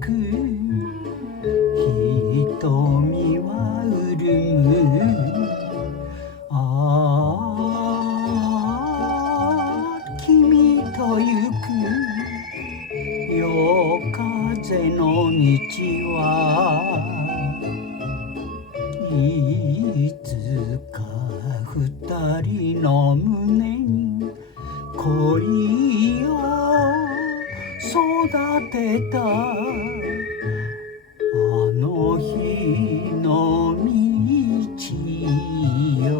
く瞳は潤む。ああ君と行く夜風の道はいつか二人の胸に恋を育てたあの日の道よ。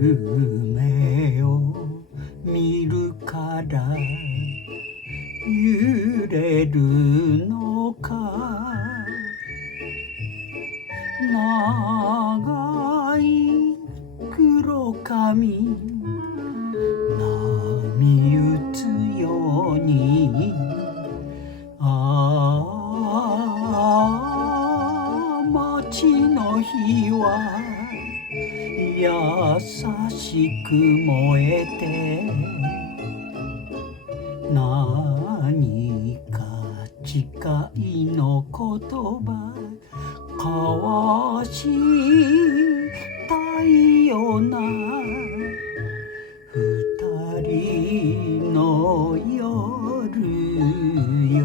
夢を見るから揺れるのか。長い黒髪波打つように街の火は優しく燃えて何か誓いの言葉交わしたいような二人の夜よ。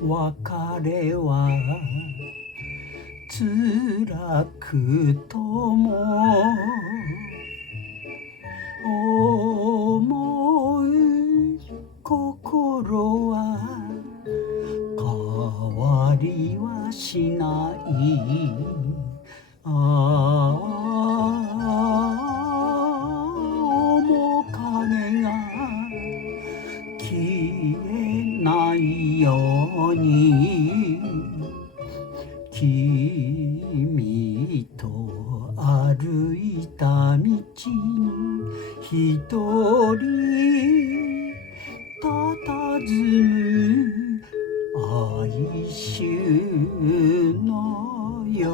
別れは辛くとも思う心は変わりはしない。面影が消えないように君と歩いた道に一人佇む哀愁の夜。